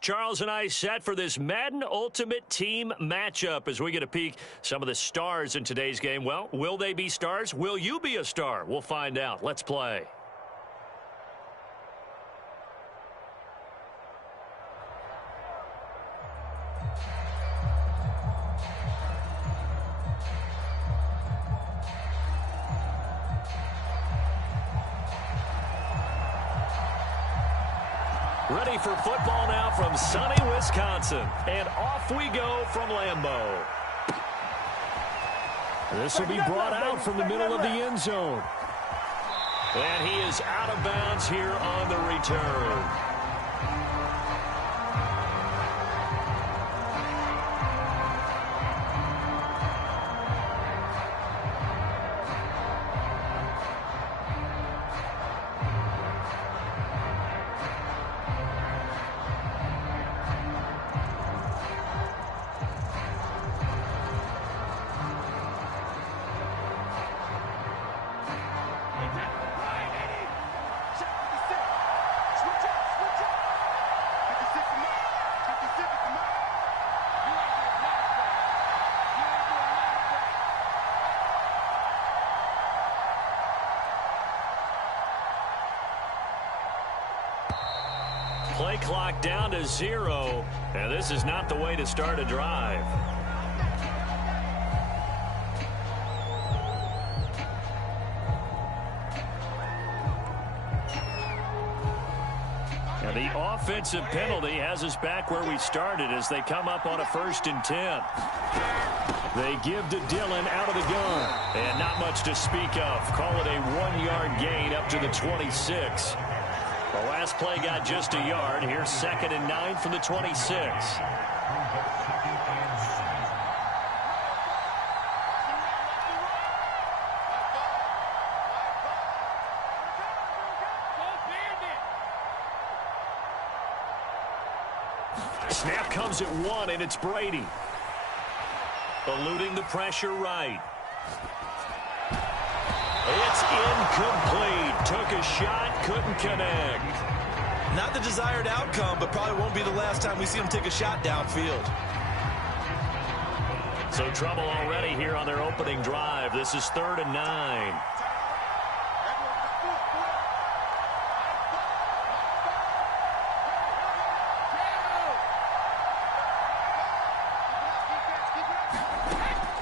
Charles and I set for this Madden Ultimate Team matchup as we get a peek some of the stars in today's game. Well, will they be stars? Will you be a star? We'll find out. Let's play. Ready for football now from sunny Wisconsin. And off we go from Lambeau. This will be brought out from the middle of the end zone. And he is out of bounds here on the return. Play clock down to 0, and this is not the way to start a drive. And the offensive penalty has us back where we started as they come up on a 1st and 10. They give to Dillon out of the gun. And not much to speak of. Call it a 1-yard gain up to the 26. The last play got just a yard. Here's 2nd and 9 from the 26. Snap comes at 1, and it's Brady. Eluding the pressure right. It's incomplete. Took a shot, couldn't connect. Not the desired outcome, but probably won't be the last time we see him take a shot downfield. So trouble already here on their opening drive. This is 3rd and 9.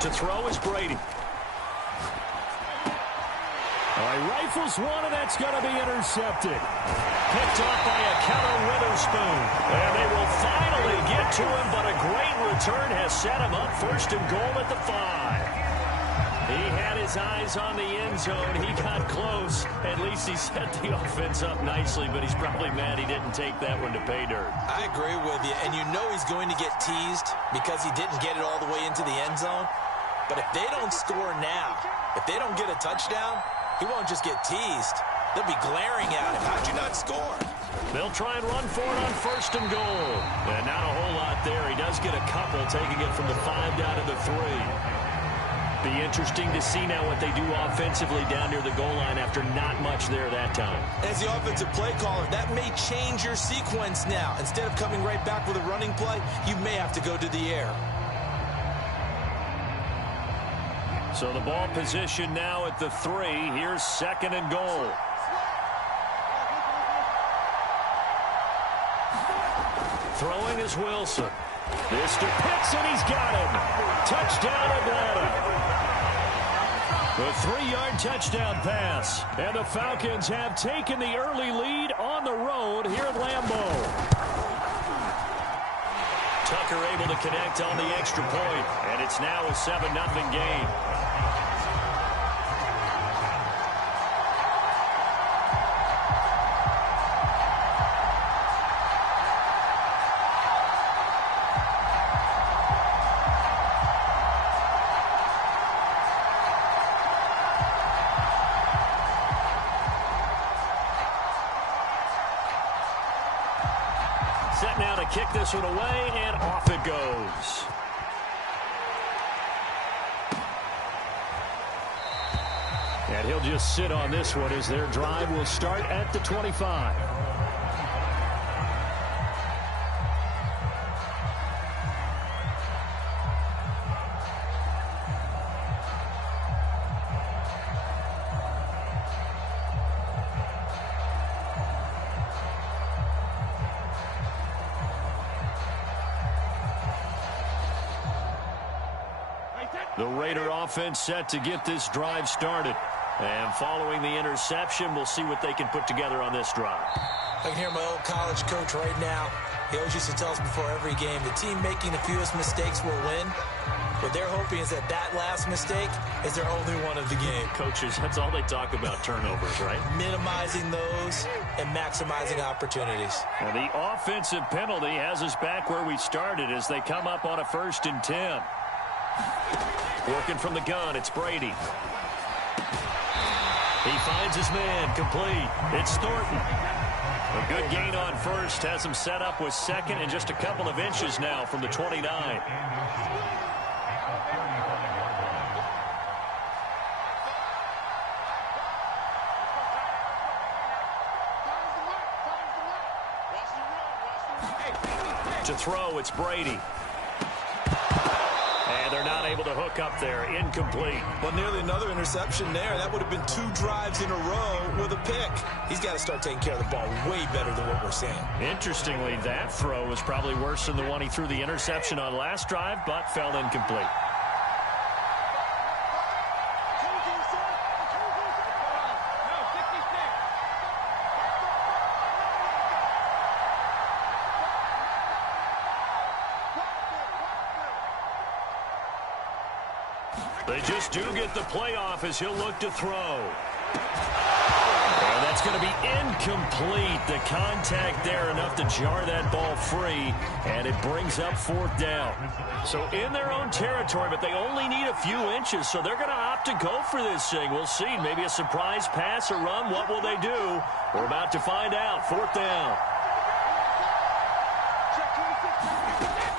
To throw is Brady. Rifles one, and that's going to be intercepted. Picked off by a Keller Witherspoon. And they will finally get to him, but a great return has set him up 1st and goal at the 5. He had his eyes on the end zone. He got close. At least he set the offense up nicely, but he's probably mad he didn't take that one to pay dirt. I agree with you, and you know he's going to get teased because he didn't get it all the way into the end zone. But if they don't score now, if they don't get a touchdown, he won't just get teased. They'll be glaring at him. How'd you not score? They'll try and run for it on 1st and goal. And not a whole lot there. He does get a couple, taking it from the 5 down to the 3. Be interesting to see now what they do offensively down near the goal line after not much there that time. As the offensive play caller, that may change your sequence now. Instead of coming right back with a running play, you may have to go to the air. So the ball position now at the 3. Here's 2nd and goal. Throwing is Wilson. This to Pitts, and he's got him. Touchdown, Atlanta. The 3-yard touchdown pass. And the Falcons have taken the early lead on the road here at Lambeau. Tucker able to connect on the extra point, and it's now a 7-0 game. Set now to kick this one away, and off it goes. And he'll just sit on this one as their drive will start at the 25. The Raider offense set to get this drive started. And following the interception, we'll see what they can put together on this drive. I can hear my old college coach right now. He always used to tell us before every game, the team making the fewest mistakes will win. What they're hoping is that that last mistake is their only one of the game. Coaches, that's all they talk about, turnovers, right? Minimizing those and maximizing opportunities. And the offensive penalty has us back where we started as they come up on a 1st and 10. Working from the gun, it's Brady. He finds his man, complete. It's Thornton. A good gain on first has him set up with second and just a couple of inches now from the 29. To throw, it's Brady. And they're not able to hook up there. Incomplete. Well, nearly another interception there. That would have been 2 drives in a row with a pick. He's got to start taking care of the ball way better than what we're seeing. Interestingly, that throw was probably worse than the one he threw the interception on last drive, but fell incomplete. They just do get the playoff as he'll look to throw. And that's going to be incomplete. The contact there enough to jar that ball free, and it brings up 4th down. So in their own territory, but they only need a few inches, so they're going to opt to go for this thing. We'll see. Maybe a surprise pass or run. What will they do? We're about to find out. 4th down.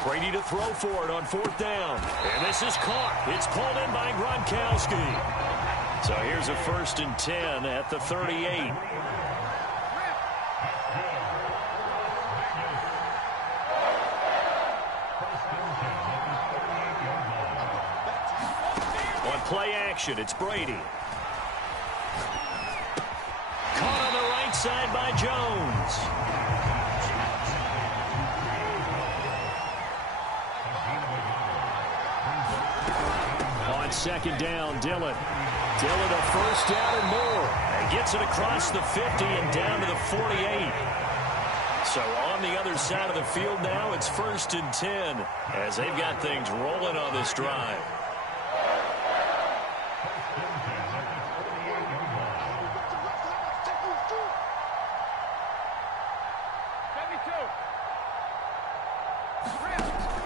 Brady to throw for it on 4th down. And this is caught. It's pulled in by Gronkowski. So here's a 1st and 10 at the 38. On play action, it's Brady. Caught on the right side by Jones. On 2nd down, Dillon. Dillon a 1st down and more. And gets it across the 50 and down to the 48. So on the other side of the field now, it's 1st and 10 as they've got things rolling on this drive.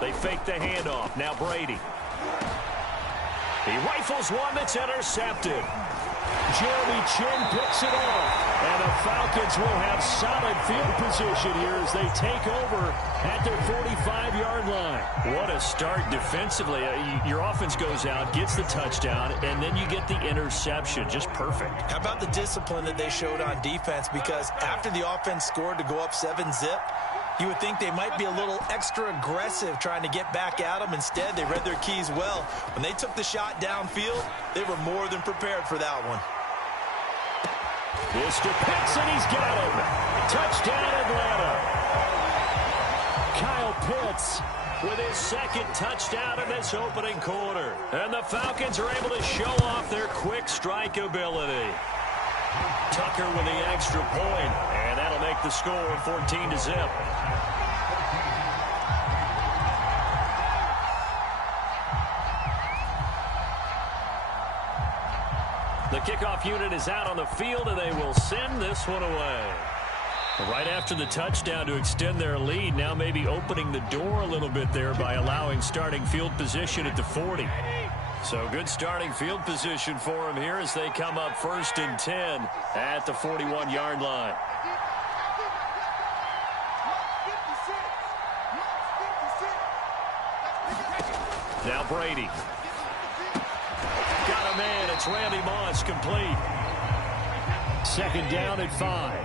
They fake the handoff. Now Brady. He rifles one that's intercepted. Jeremy Chin picks it off. And the Falcons will have solid field position here as they take over at their 45-yard line. What a start defensively. Your offense goes out, gets the touchdown, and then you get the interception. Just perfect. How about the discipline that they showed on defense? Because after the offense scored to go up 7-zip, you would think they might be a little extra aggressive trying to get back at them. Instead, they read their keys well. When they took the shot downfield, they were more than prepared for that one. Mr. Pitts, and he's got him. Touchdown, Atlanta. Kyle Pitts with his 2nd touchdown in this opening quarter. And the Falcons are able to show off their quick strike ability. Tucker with the extra point, and that'll make the score 14-zip. The kickoff unit is out on the field, and they will send this one away. Right after the touchdown to extend their lead, now maybe opening the door a little bit there by allowing starting field position at the 40. So good starting field position for them here as they come up 1st and 10 at the 41-yard line. Now Brady. Got a man. It's Randy Moss, complete. 2nd down at 5.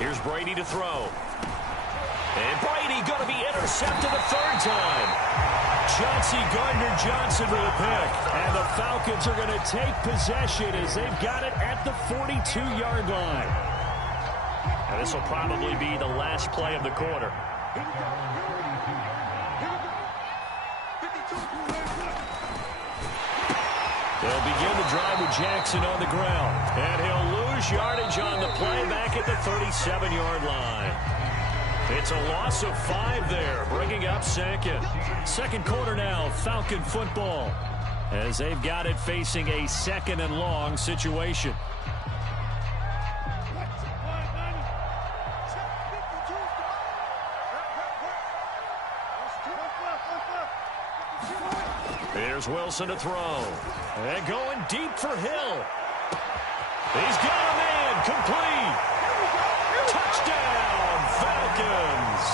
Here's Brady to throw. And Brady going to be intercepted a 3rd time. Chauncey Gardner-Johnson with a pick. And the Falcons are going to take possession as they've got it at the 42-yard line. And this will probably be the last play of the quarter. They'll begin the drive with Jackson on the ground. And he'll lose yardage on the play back at the 37-yard line. It's a loss of 5 there, bringing up second. Second quarter now, Falcon football, as they've got it facing a 2nd and long situation. Here's Wilson to throw. And going deep for Hill. He's got a man, complete. Touchdown, Falcons.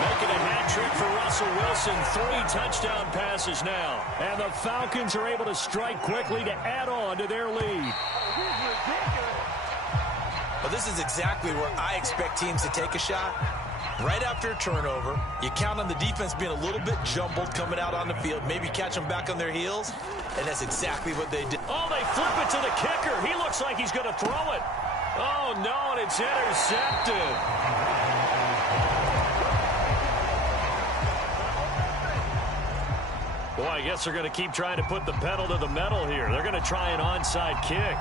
Making a hat trick for Russell Wilson. 3 touchdown passes now. And the Falcons are able to strike quickly to add on to their lead. Well, this is exactly where I expect teams to take a shot. Right after a turnover, you count on the defense being a little bit jumbled coming out on the field, maybe catch them back on their heels, and that's exactly what they did. Oh, they flip it to the kicker. He looks like he's going to throw it. Oh, no, and it's intercepted. Boy, I guess they're going to keep trying to put the pedal to the metal here. They're going to try an onside kick.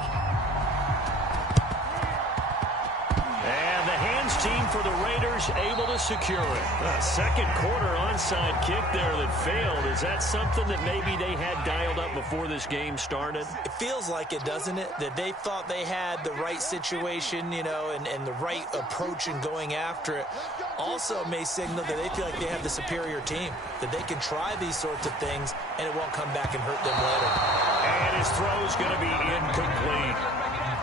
And the hands team for the Raiders able to secure it. A second quarter onside kick there that failed. Is that something that maybe they had dialed up before this game started? It feels like it, doesn't it? That they thought they had the right situation, you know, and the right approach in going after it. Also may signal that they feel like they have the superior team, that they can try these sorts of things and it won't come back and hurt them later. And his throw is going to be incomplete.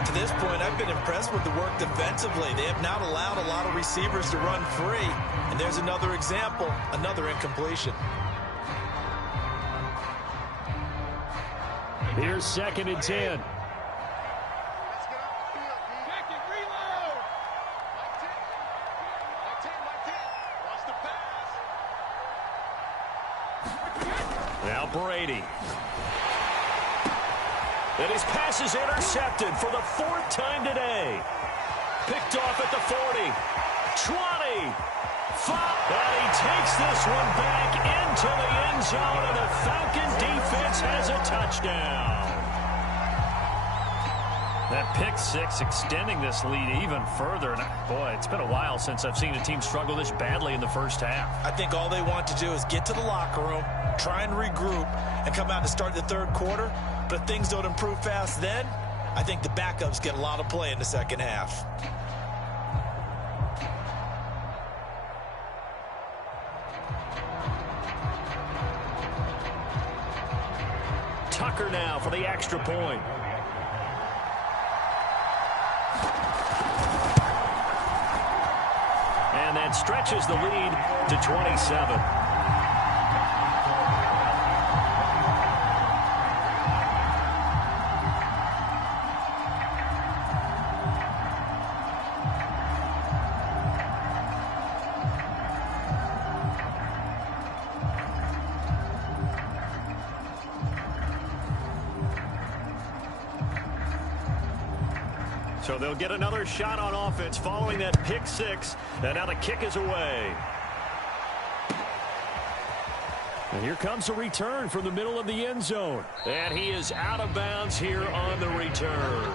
To this point, I've been impressed with the work defensively. They have not allowed a lot of receivers to run free. And there's another example, another incompletion. Here's 2nd and 10. Now Brady. And his pass is intercepted for the 4th time today. Picked off at the 40. 20. 5. And he takes this one back into the end zone, and the Falcon defense has a touchdown. That pick 6 extending this lead even further. And boy, it's been a while since I've seen a team struggle this badly in the first half. I think all they want to do is get to the locker room, try and regroup, and come out to start the 3rd quarter. But if things don't improve fast then, I think the backups get a lot of play in the second half. Tucker now for the extra point. And that stretches the lead to 27. So they'll get another shot on offense following that pick 6. And now the kick is away. And here comes a return from the middle of the end zone. And he is out of bounds here on the return.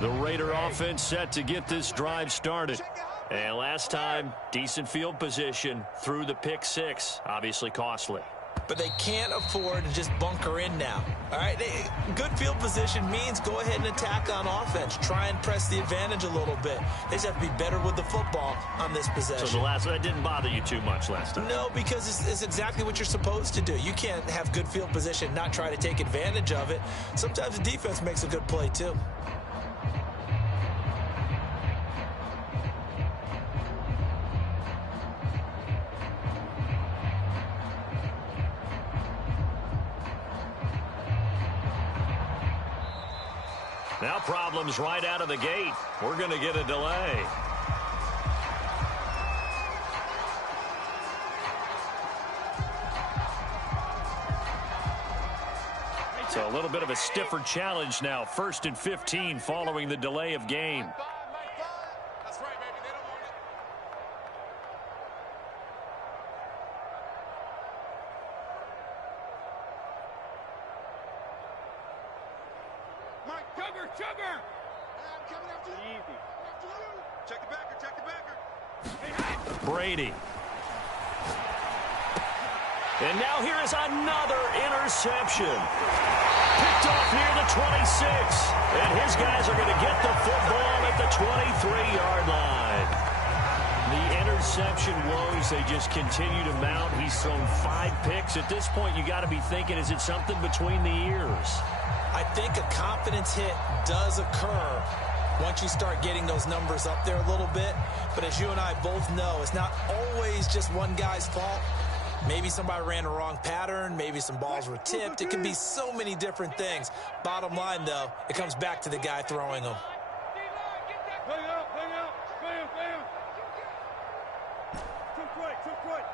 The Raider offense set to get this drive started. And last time, decent field position through the pick 6. Obviously costly. But they can't afford to just bunker in now. All right, good field position means go ahead and attack on offense. Try and press the advantage a little bit. They just have to be better with the football on this possession. So the last one, that didn't bother you too much last time? No, because it's exactly what you're supposed to do. You can't have good field position, not try to take advantage of it. Sometimes the defense makes a good play too. Now problems right out of the gate. We're going to get a delay. So a little bit of a stiffer challenge now. 1st and 15 following the delay of game. That's right, baby. They don't want it. Mike, Chugger! I'm coming after you. Easy. After you. Check the backer. Hey. Brady. And now here is another interception. Picked off near the 26. And his guys are going to get the football at the 23-yard line. The interception woes, they just continue to mount. He's thrown 5 picks. At this point, you got to be thinking, is it something between the ears? I think a confidence hit does occur once you start getting those numbers up there a little bit. But as you and I both know, it's not always just one guy's fault. Maybe somebody ran a wrong pattern. Maybe some balls were tipped. It could be so many different things. Bottom line, though, it comes back to the guy throwing them. Hang out. Bam. Too quick. Mike.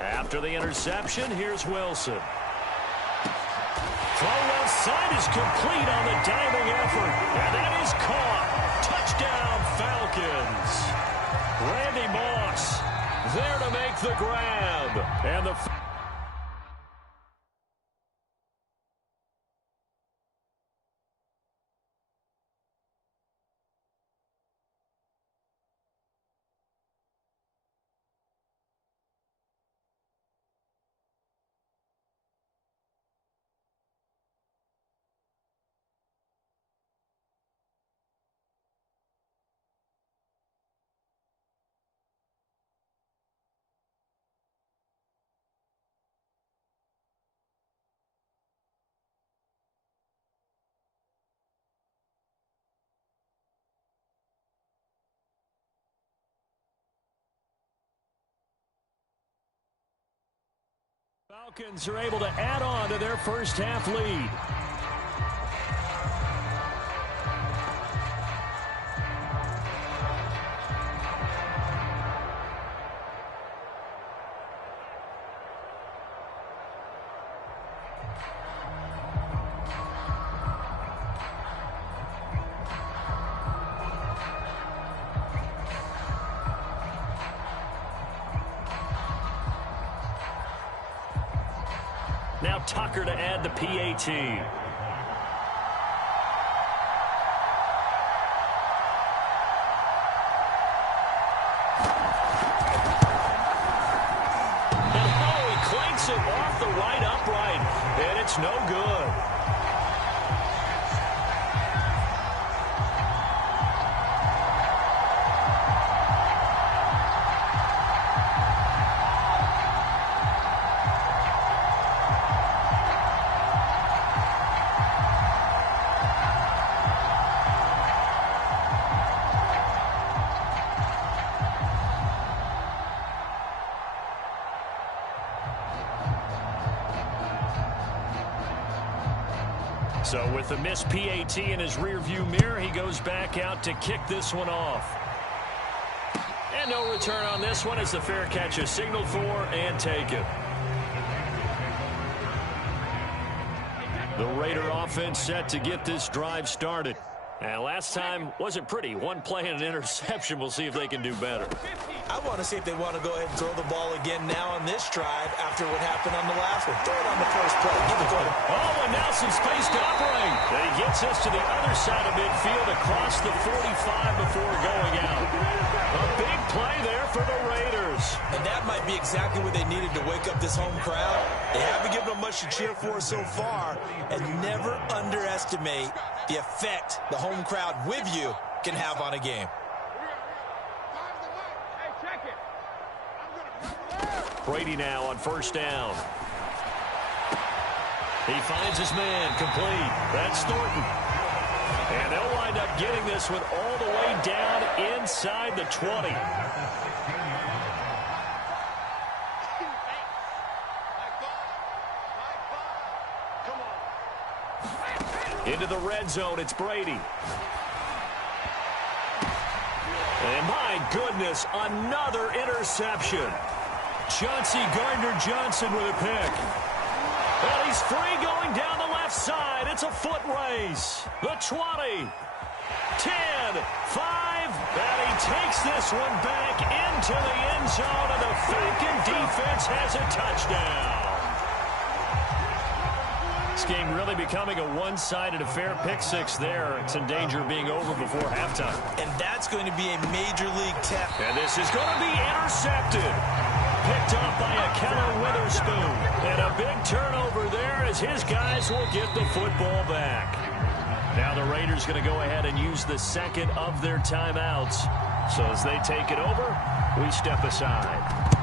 After the interception, here's Wilson. Throw left side is complete on the diving effort. And that is caught. Touchdown, Falcons. Randy Moss there to make the grab. And the Falcons are able to add on to their first half lead. Now Tucker to add the PAT. And he clanks it off the right upright, and it's no good. So with the missed PAT in his rearview mirror, he goes back out to kick this one off. And no return on this one as the fair catch is signaled for and taken. The Raider offense set to get this drive started. And last time wasn't pretty. One play and an interception. We'll see if they can do better. I want to see if they want to go ahead and throw the ball again now on this drive after what happened on the last one. Throw it on the first play. Give it to him. Oh, and now some space to operate. And he gets us to the other side of midfield across the 45 before going out. A big play there for the Raiders. And that might be exactly what they needed to wake up this home crowd. They haven't given them much to cheer for so far. And never underestimate the effect the home crowd with you can have on a game. Brady now on first down. He finds his man complete. That's Thornton. And they'll wind up getting this one all the way down inside the 20. Into the red zone, it's Brady. And my goodness, another interception. Chauncey Gardner-Johnson with a pick. And he's free going down the left side. It's a foot race. The 20, 10, 5, and he takes this one back into the end zone, and the Falcon defense has a touchdown. This game really becoming a one-sided affair. Pick six there. It's in danger of being over before halftime. And that's going to be a major league test. And this is going to be intercepted. Picked up by a Keller Witherspoon. And a big turnover there as his guys will get the football back. Now the Raiders going to go ahead and use the second of their timeouts. So as they take it over, we step aside.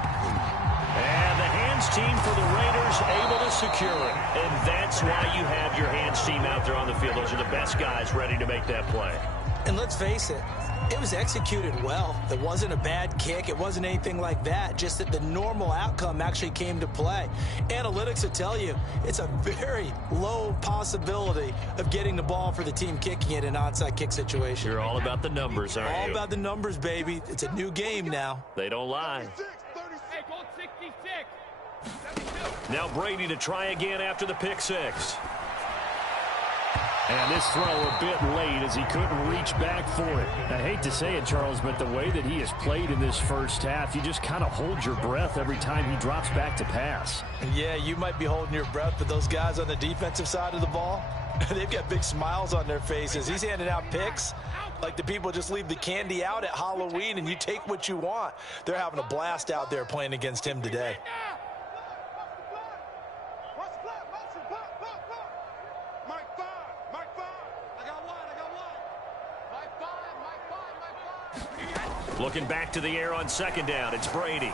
And the hands team for the Raiders able to secure it. And that's why you have your hands team out there on the field. Those are the best guys ready to make that play. And let's face it, it was executed well. It wasn't a bad kick. It wasn't anything like that. Just that the normal outcome actually came to play. Analytics will tell you it's a very low possibility of getting the ball for the team kicking it in an onside kick situation. You're all about the numbers, aren't you? All about the numbers, baby. It's a new game now. They don't lie. Now Brady to try again after the pick six. And this throw a bit late as he couldn't reach back for it. I hate to say it, Charles, but the way that he has played in this first half, you just kind of hold your breath every time he drops back to pass. Yeah, you might be holding your breath, but those guys on the defensive side of the ball, they've got big smiles on their faces. He's handing out picks like the people just leave the candy out at Halloween and you take what you want. They're having a blast out there playing against him today. Looking back to the air on second down, it's Brady.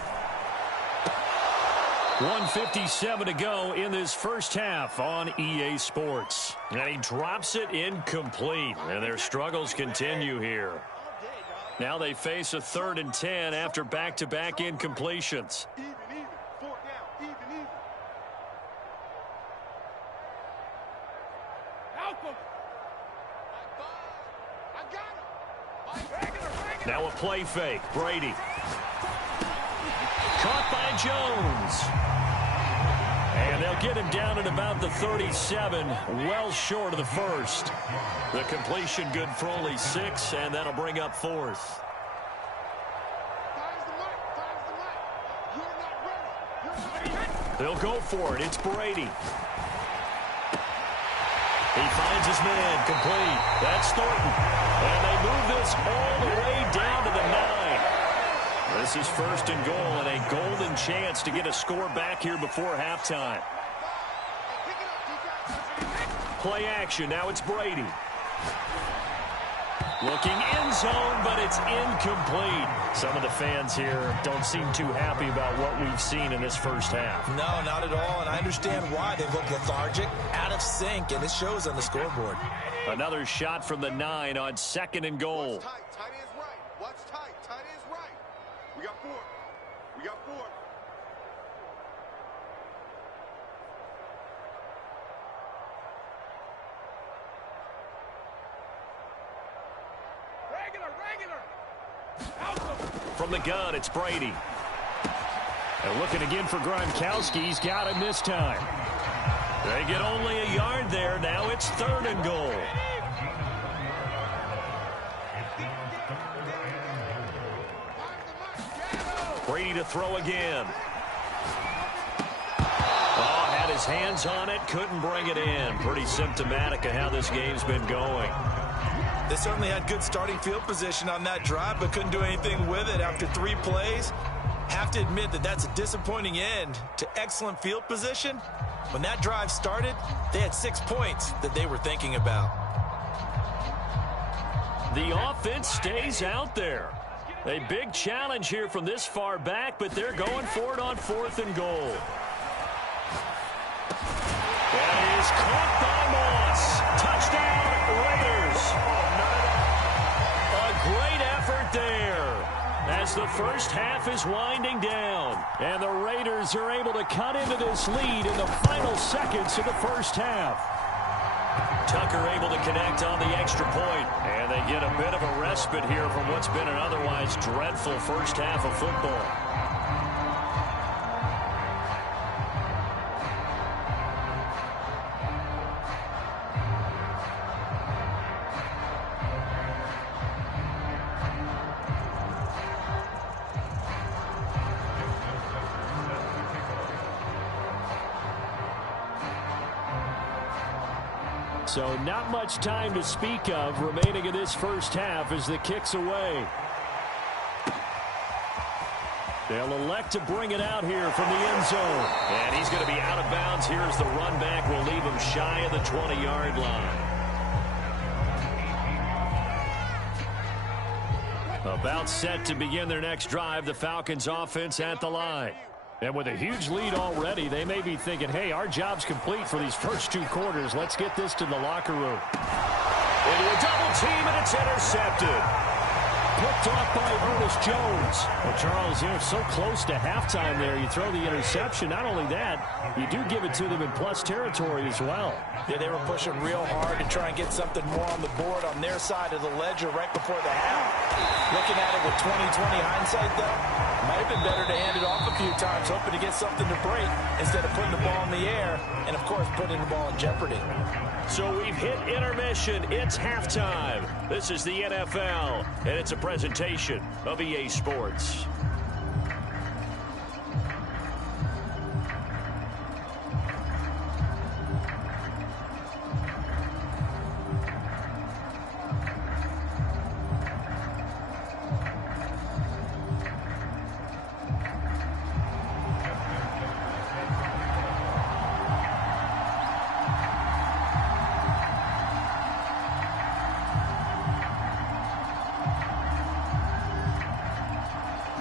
1:57 to go in this first half on EA Sports. And he drops it incomplete, and their struggles continue here. Now they face a 3rd and 10 after back-to-back incompletions. Now a play fake. Brady. Caught by Jones. And they'll get him down at about the 37, well short of the first. The completion good for only 6, and that'll bring up 4th. They'll go for it. It's Brady. He finds his man, complete. That's Thornton. And they move this all the way down to the 9. This is 1st and goal and a golden chance to get a score back here before halftime. Play action. Now it's Brady. Looking end zone, but it's incomplete. Some of the fans here don't seem too happy about what we've seen in this first half. No, not at all, and I understand why. They look lethargic, out of sync, and it shows on the scoreboard. Another shot from the 9 on 2nd and goal. What's tight? Tight is right. What's tight? Tight is right. We got 4. We got 4. From the gun, it's Brady. And looking again for Gronkowski. He's got him this time. They get only a yard there. Now it's 3rd and goal. Brady to throw again. Oh, had his hands on it. Couldn't bring it in. Pretty symptomatic of how this game's been going. They certainly had good starting field position on that drive, but couldn't do anything with it after 3 plays. Have to admit that that's a disappointing end to excellent field position. When that drive started, they had 6 points that they were thinking about. The offense stays out there. A big challenge here from this far back, but they're going for it on 4th and goal. That is caught by Moss. Touchdown, Raiders. A great effort there as the first half is winding down. And the Raiders are able to cut into this lead in the final seconds of the first half. Tucker able to connect on the extra point. And they get a bit of a respite here from what's been an otherwise dreadful first half of football. So not much time to speak of remaining in this first half as the kick's away. They'll elect to bring it out here from the end zone. And he's going to be out of bounds here as the run back will leave him shy of the 20-yard line. About set to begin their next drive, the Falcons offense at the line. And with a huge lead already, they may be thinking, hey, our job's complete for these first 2 quarters. Let's get this to the locker room. Into a double team, and it's intercepted. Picked off by Ernest Jones. Well, Charles, you're so close to halftime there. You throw the interception. Not only that, you do give it to them in plus territory as well. Yeah, they were pushing real hard to try and get something more on the board on their side of the ledger right before the half. Looking at it with 20/20 hindsight, though, might have been better to hand it off a few times, hoping to get something to break instead of putting the ball in the air and, of course, putting the ball in jeopardy. So we've hit intermission. It's halftime. This is the NFL, and it's a presentation of EA Sports.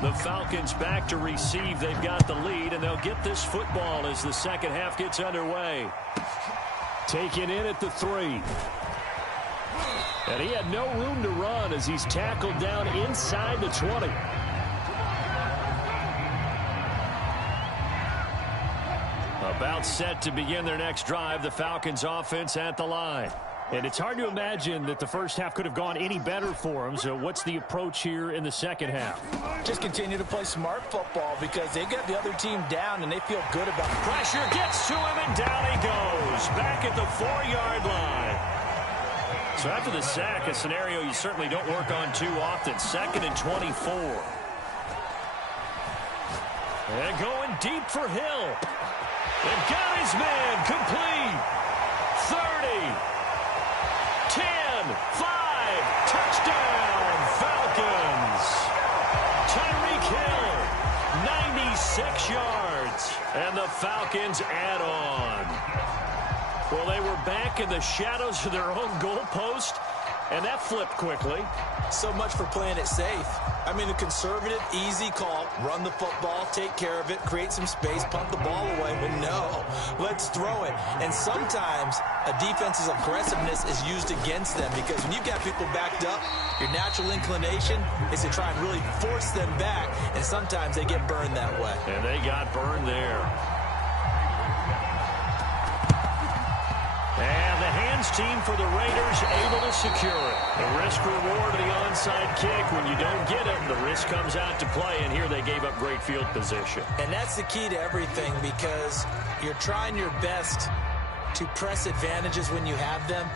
The Falcons back to receive. They've got the lead, and they'll get this football as the second half gets underway. Taken in at the 3. And he had no room to run as he's tackled down inside the 20. About set to begin their next drive, the Falcons offense at the line. And it's hard to imagine that the first half could have gone any better for them. So what's the approach here in the second half? Just continue to play smart football because they got the other team down and they feel good about it. Pressure gets to him and down he goes. Back at the 4-yard line. So after the sack, a scenario you certainly don't work on too often. 2nd and 24. And going deep for Hill. They've got his man complete. 30. 10, 5, touchdown, Falcons. Tyreek Hill, 96 yards, and the Falcons add on. Well, they were back in the shadows of their own goalpost, and that flipped quickly. So much for playing it safe. I mean, a conservative, easy call, run the football, take care of it, create some space, punt the ball away. But no, let's throw it. And sometimes a defense's aggressiveness is used against them because when you've got people backed up, your natural inclination is to try and really force them back. And sometimes they get burned that way. And they got burned there. And the hands team for the Raiders able to secure it. The risk-reward of the onside kick. When you don't get it, the risk comes out to play, and here they gave up great field position. And that's the key to everything because you're trying your best to press advantages when you have them,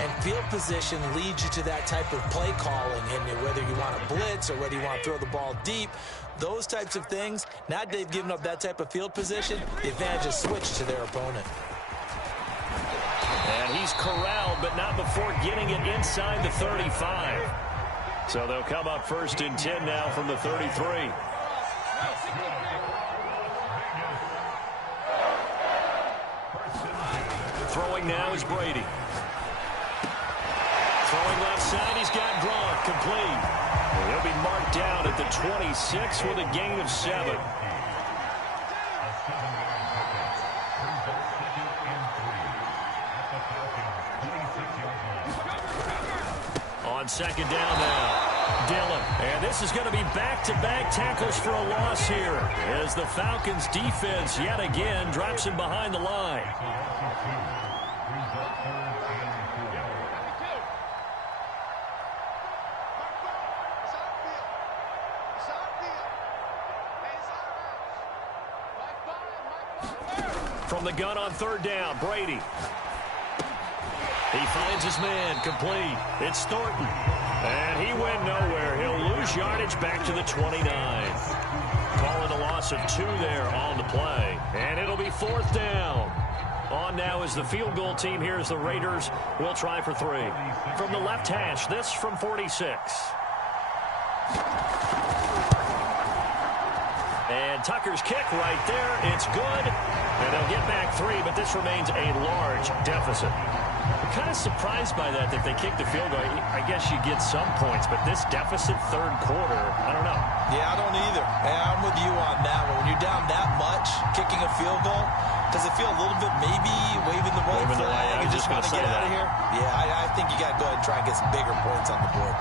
and field position leads you to that type of play calling. And whether you want to blitz or whether you want to throw the ball deep, those types of things, now they've given up that type of field position, the advantage is switched to their opponent. And he's corralled, but not before getting it inside the 35. So they'll come up 1st and 10 now from the 33. Throwing now is Brady. Throwing left side, he's got Gronk complete. And he'll be marked down at the 26 with a gain of 7. On 2nd down now, Dillon. And this is going to be back-to-back tackles for a loss here as the Falcons defense yet again drops him behind the line. From the gun on third down, Brady. He finds his man, complete. It's Thornton. And he went nowhere. He'll lose yardage back to the 29. Call it a loss of 2 there on the play. And it'll be fourth down. On now is the field goal team. Here's the Raiders. We'll try for 3. From the left hash, this from 46. And Tucker's kick right there. It's good. And they'll get back 3, but this remains a large deficit. I'm kind of surprised by that they kicked the field goal. I guess you get some points, but this deficit third quarter, I don't know. Yeah, I don't either. And I'm with you on that one. When you're down that much, kicking a field goal, does it feel a little bit maybe waving the white flag and just want to get out of here? Yeah, I think you got to go ahead and try and get some bigger points on the board.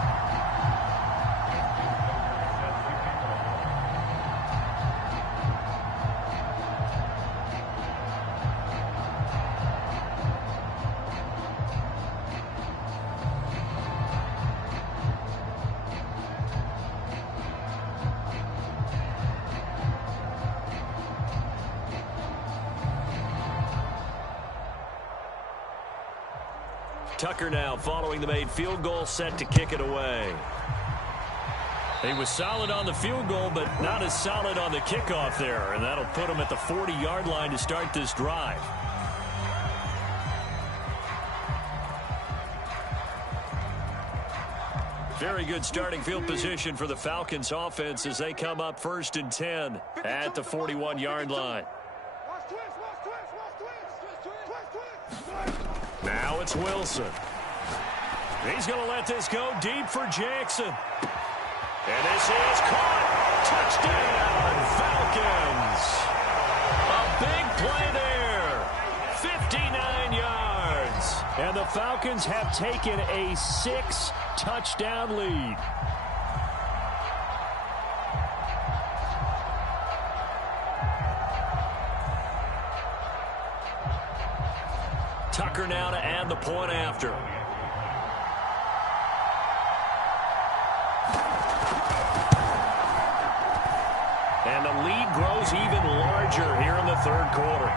Tucker now following the made field goal, set to kick it away. He was solid on the field goal, but not as solid on the kickoff there, and that'll put him at the 40-yard line to start this drive. Very good starting field position for the Falcons offense as they come up 1st and 10 at the 41-yard line. Now it's Wilson. He's going to let this go deep for Jackson. And this is caught. Touchdown, Falcons. A big play there. 59 yards. And the Falcons have taken a 6-touchdown lead. Tucker now to add the point after. And the lead grows even larger here in the third quarter.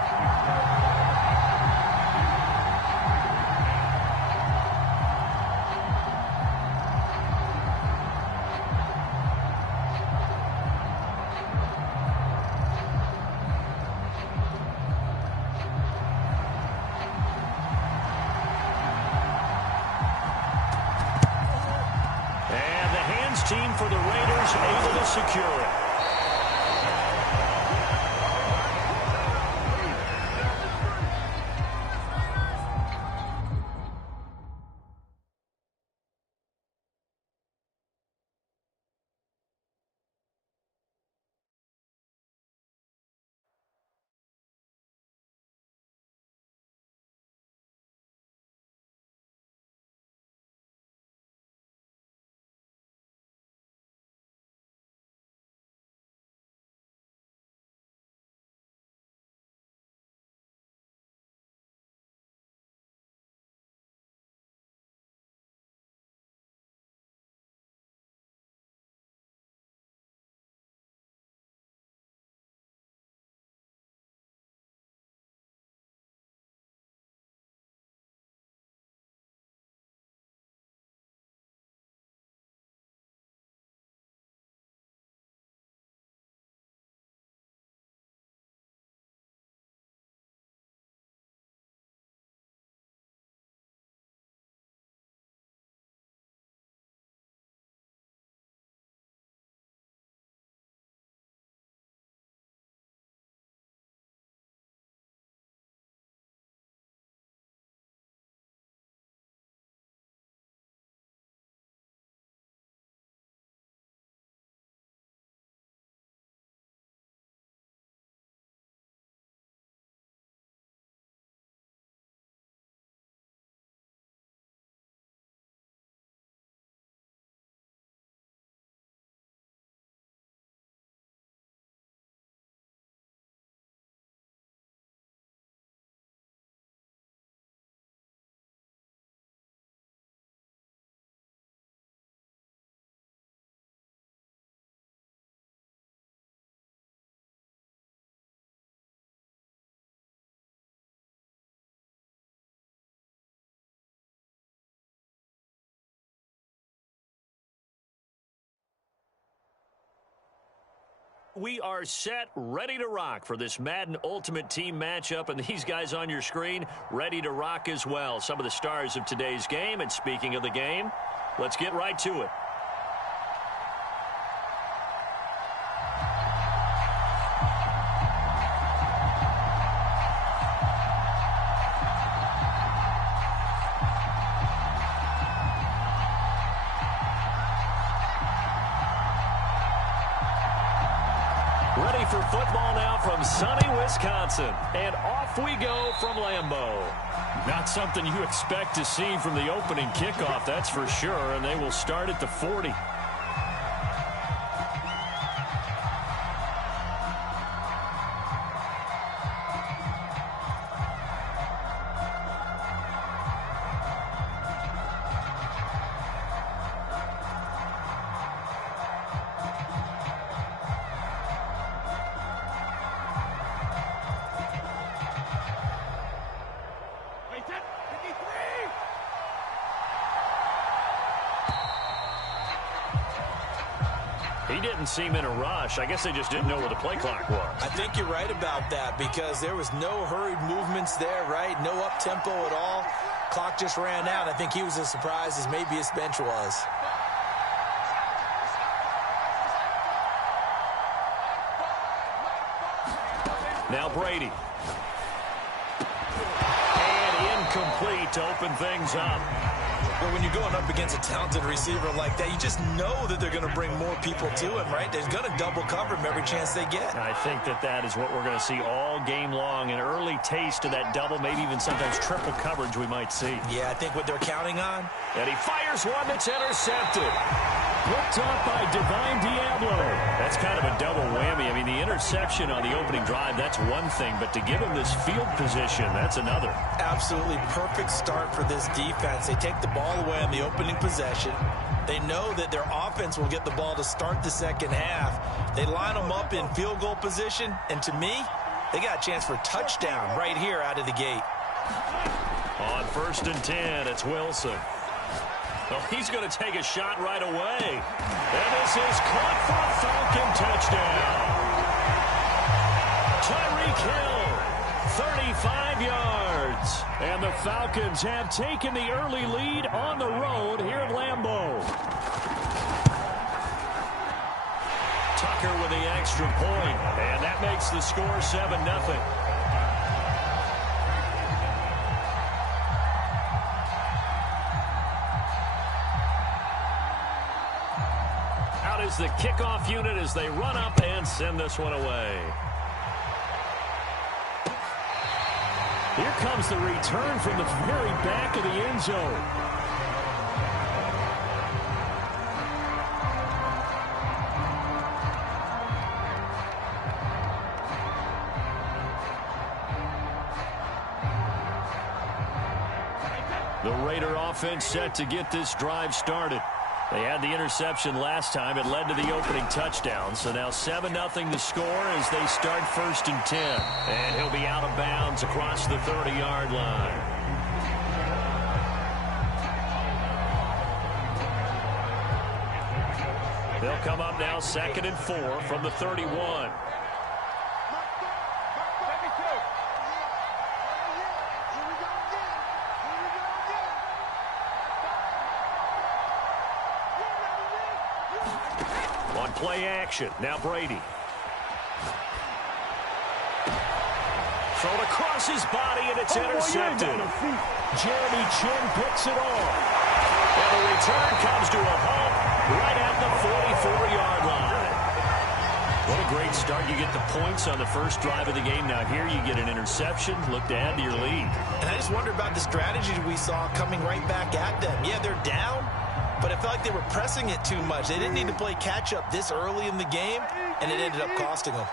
Team for the Raiders able to secure it. We are set, ready to rock for this Madden Ultimate Team matchup, and these guys on your screen ready to rock as well. Some of the stars of today's game, and speaking of the game, let's get right to it. Ready for football now from sunny Wisconsin. And off we go from Lambeau. Not something you expect to see from the opening kickoff, that's for sure. And they will start at the 40. He didn't seem in a rush. I guess they just didn't know where the play clock was. I think you're right about that because there was no hurried movements there, right? No up-tempo at all. Clock just ran out. I think he was as surprised as maybe his bench was. Now Brady. And incomplete to open things up. Well, when you're going up against a talented receiver like that, you just know that they're going to bring more people to him, right? They're going to double cover him every chance they get. I think that is what we're going to see all game long. An early taste of that double, maybe even sometimes triple coverage we might see. Yeah, I think what they're counting on. And he fires one that's intercepted. Picked up by Divine Diablo. That's kind of a double whammy. I mean, the interception on the opening drive, that's one thing. But to give him this field position, that's another. Absolutely perfect start for this defense. They take the ball away on the opening possession. They know that their offense will get the ball to start the second half. They line them up in field goal position. And to me, they got a chance for a touchdown right here out of the gate. On 1st and 10, it's Wilson. Well, he's going to take a shot right away. And this is caught for a Falcon touchdown. Tyreek Hill, 35 yards. And the Falcons have taken the early lead on the road here at Lambeau. Tucker with the extra point, and that makes the score 7-0. Is the kickoff unit as they run up and send this one away. Here comes the return from the very back of the end zone. The Raider offense set to get this drive started. They had the interception last time. It led to the opening touchdown. So now 7-0 the score as they start 1st and 10. And he'll be out of bounds across the 30-yard line. They'll come up now 2nd and 4 from the 31. Play action. Now Brady. Thrown across his body, and it's intercepted. Jeremy Chin picks it off. And the return comes to a halt right at the 44-yard line. What a great start. You get the points on the first drive of the game. Now here you get an interception. Look to add to your lead. And I just wonder about the strategy we saw coming right back at them. Yeah, they're down, but I felt like they were pressing it too much. They didn't need to play catch-up this early in the game, and it ended up costing them.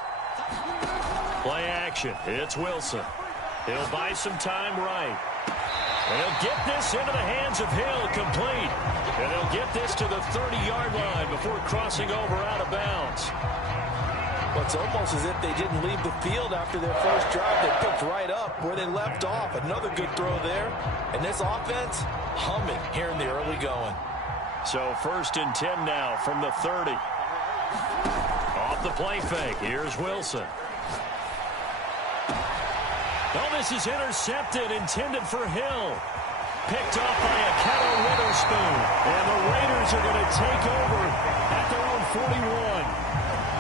Play action. It's Wilson. He'll buy some time right. And he'll get this into the hands of Hill, complete. And he'll get this to the 30-yard line before crossing over out of bounds. Well, it's almost as if they didn't leave the field after their first drive. They picked right up where they left off. Another good throw there. And this offense, humming here in the early going. So 1st and 10 now from the 30. Off off the play fake. Here's Wilson. Oh, this is intercepted, intended for Hill. Picked off by a Kettle Witherspoon. And the Raiders are going to take over at their own 41.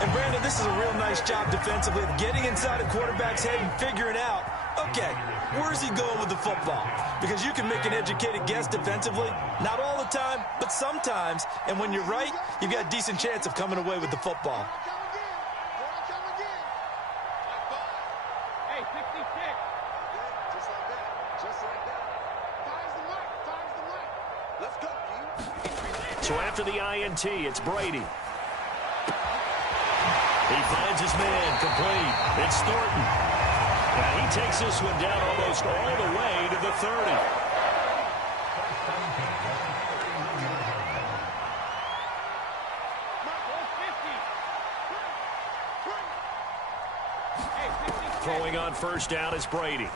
And, Brandon, this is a real nice job defensively of getting inside a quarterback's head and figuring out, okay, where's he going with the football? Because you can make an educated guess defensively. Not all the time, but sometimes. And when you're right, you've got a decent chance of coming away with the football. So after the INT, it's Brady. He finds his man complete. It's Thornton. And he takes this one down almost all the way to the 30. Throwing on first down is Brady.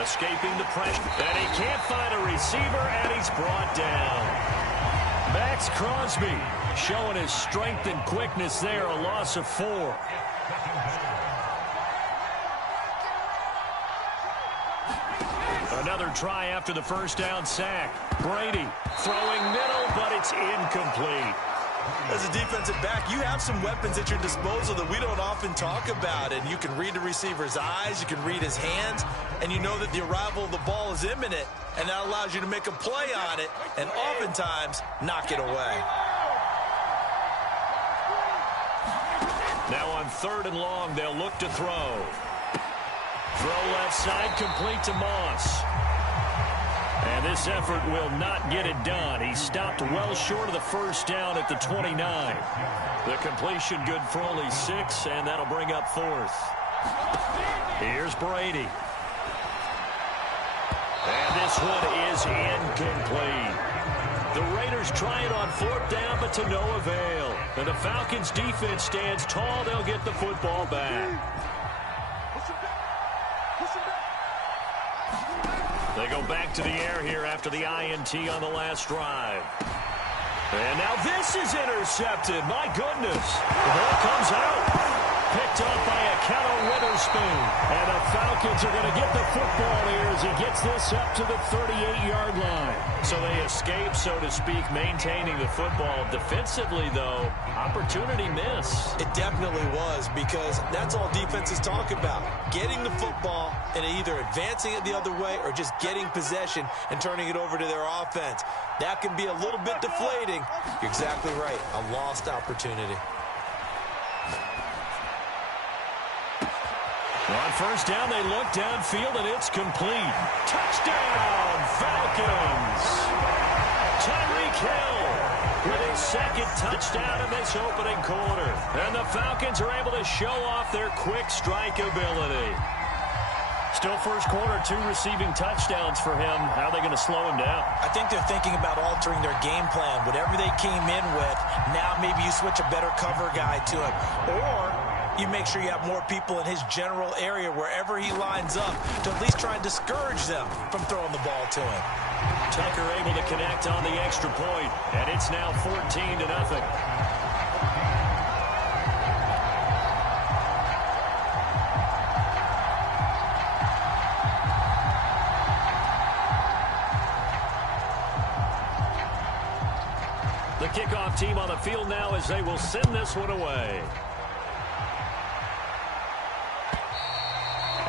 Escaping the pressure. And he can't find a receiver, and he's brought down. Max Crosby showing his strength and quickness there, a loss of 4. Another try after the first down sack. Brady throwing middle, but it's incomplete. As a defensive back, you have some weapons at your disposal that we don't often talk about. And you can read the receiver's eyes, you can read his hands, and you know that the arrival of the ball is imminent. And that allows you to make a play on it and oftentimes knock it away. Now on 3rd and long, they'll look to throw. Throw left side, complete to Moss. And this effort will not get it done. He stopped well short of the first down at the 29. The completion good for only 6, and that'll bring up 4th. Here's Brady. And this one is incomplete. The Raiders try it on 4th down, but to no avail. And the Falcons' defense stands tall. They'll get the football back. They go back to the air here after the INT on the last drive. And now this is intercepted. My goodness. The ball comes out. Picked up by a Kettle Witherspoon. And the Falcons are going to get the football here as he gets this up to the 38-yard line. So they escape, so to speak, maintaining the football. Defensively, though, opportunity miss. It definitely was, because that's all defenses talk about. Getting the football and either advancing it the other way or just getting possession and turning it over to their offense. That can be a little bit deflating. You're exactly right. A lost opportunity. On first down, they look downfield, and it's complete. Touchdown, Falcons! Tyreek Hill with his 2nd touchdown in this opening quarter. And the Falcons are able to show off their quick strike ability. Still first quarter, 2 receiving touchdowns for him. How are they going to slow him down? I think they're thinking about altering their game plan. Whatever they came in with, now maybe you switch a better cover guy to him. Or you make sure you have more people in his general area wherever he lines up to at least try and discourage them from throwing the ball to him. Tucker able to connect on the extra point, and it's now 14-0. The kickoff team on the field now as they will send this one away.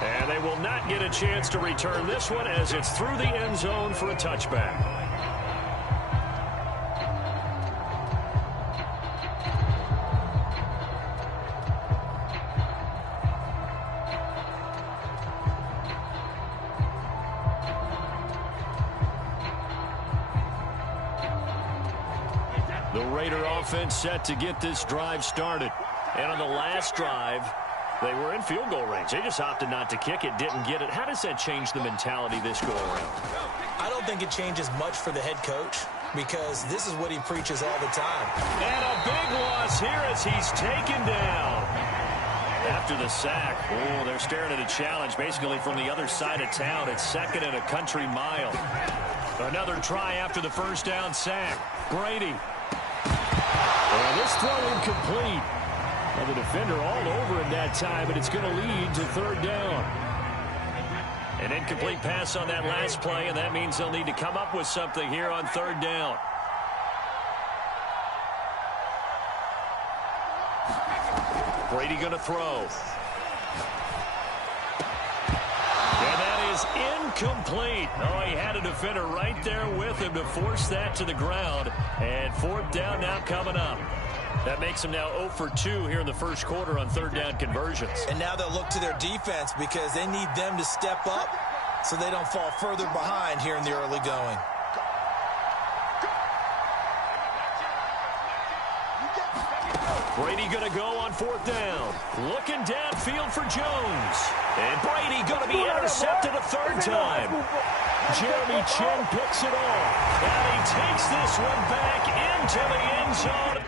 And they will not get a chance to return this one as it's through the end zone for a touchback. The Raider offense set to get this drive started. And on the last drive, they were in field goal range. They just opted not to kick it, didn't get it. How does that change the mentality this go-around? I don't think it changes much for the head coach, because this is what he preaches all the time. And a big loss here as he's taken down. After the sack, oh, they're staring at a challenge basically from the other side of town. It's 2nd and a country mile. Another try after the first down sack. Brady. Well, this throw incomplete. Well, the defender all over him that time, but it's going to lead to third down. An incomplete pass on that last play, and that means they'll need to come up with something here on third down. Brady going to throw. And that is incomplete. Oh, he had a defender right there with him to force that to the ground. And fourth down now coming up. That makes them now 0 for 2 here in the first quarter on third down conversions. And now they'll look to their defense because they need them to step up so they don't fall further behind here in the early going. Brady going to go on fourth down. Looking downfield for Jones. And Brady going to be intercepted a third time. Jeremy Chin picks it off. And he takes this one back into the end zone.